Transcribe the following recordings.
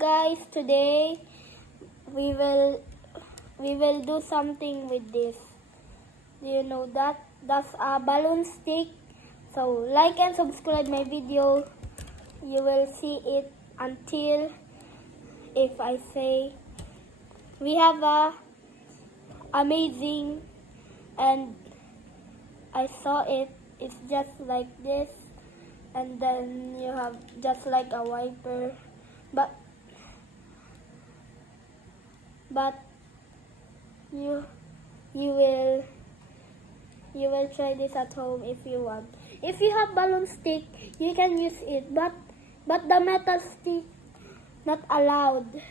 guys, today we will do something with this. Do you know that? That's a balloon stick. So like and subscribe my video. You will see it until if I say we have a amazing, and I saw it. It's just like this, and then you have just like a wiper, but you will try this at home if you want. If you have balloon stick, you can use it, but the metal stick not allowed.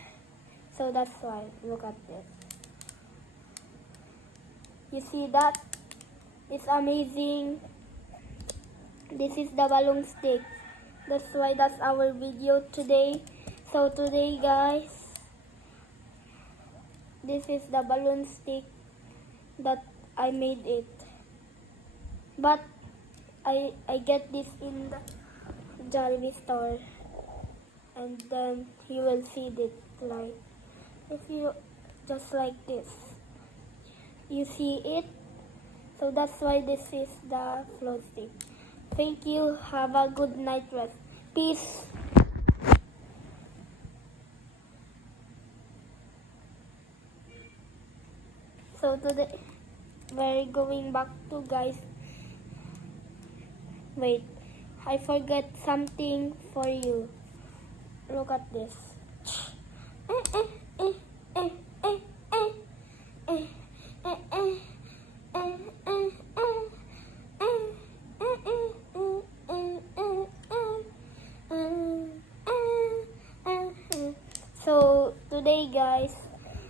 So that's why. Look at this. You see that? It's amazing. This is the balloon stick. That's why that's our video today. So today guys, this is the balloon stick that I made it. But I get this in the Jollibee store, and then you will see it like if you just like this. You see it? So that's why this is the flow stick. Thank you. Have a good night rest. Peace. So today we're going back to guys. Wait, I forgot something for you. Look at this. So today guys,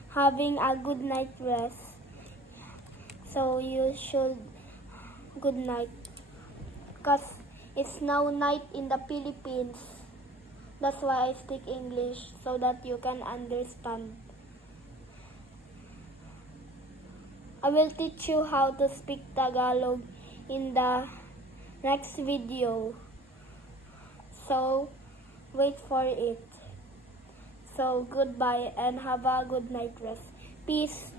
having a good night rest. So you should good night, because it's now night in the Philippines. That's why I speak English, so that you can understand. I will teach you how to speak Tagalog in the next video. So wait for it. So goodbye and have a good night rest. Peace.